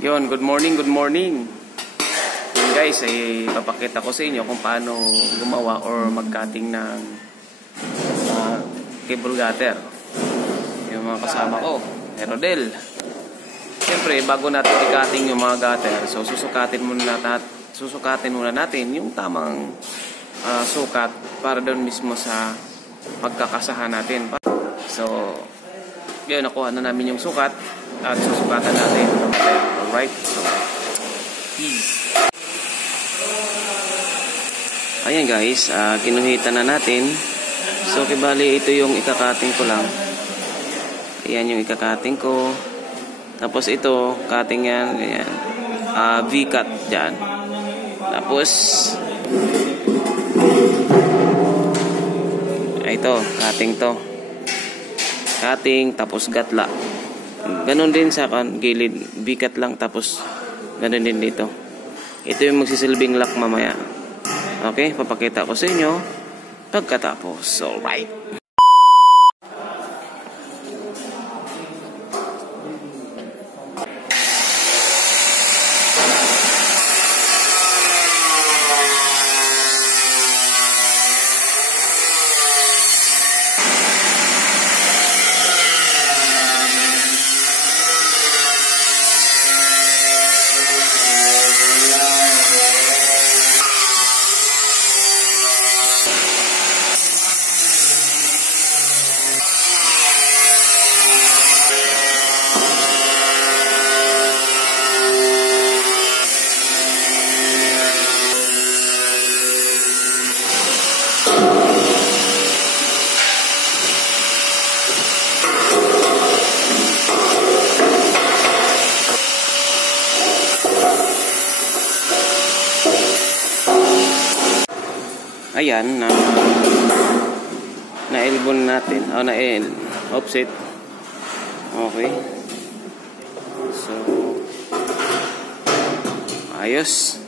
Yon, good morning, good morning. Yun guys, ay papakita ko sa inyo kung paano gumawa or mag-cutting ng cable gutter. Yung mga kasama ko, Rodel. Siyempre, bago natin i-cutting yung mga gutter, so susukatin muna natin yung tamang sukat para doon mismo sa pagkakasahan natin. So, yun, nakuha na namin yung sukat at susukatan natin. Alright, so peace. Ayan guys, kinuhitan na natin. So kibali ito yung ikakating ko lang. Ayan yung ikakating ko. Tapos ito, cutting yan, ganyan. V-cut dyan. Tapos ito, cutting to. Cutting, tapos gatla. Ganon din sa gilid, bikat lang, tapos ganon din dito. Ito yung magsisilbing lock mamaya. Okay, papakita ko sa inyo pagkatapos. Alright. Ayan, na-elbow natin. Na-offset. Okay. So, ayos.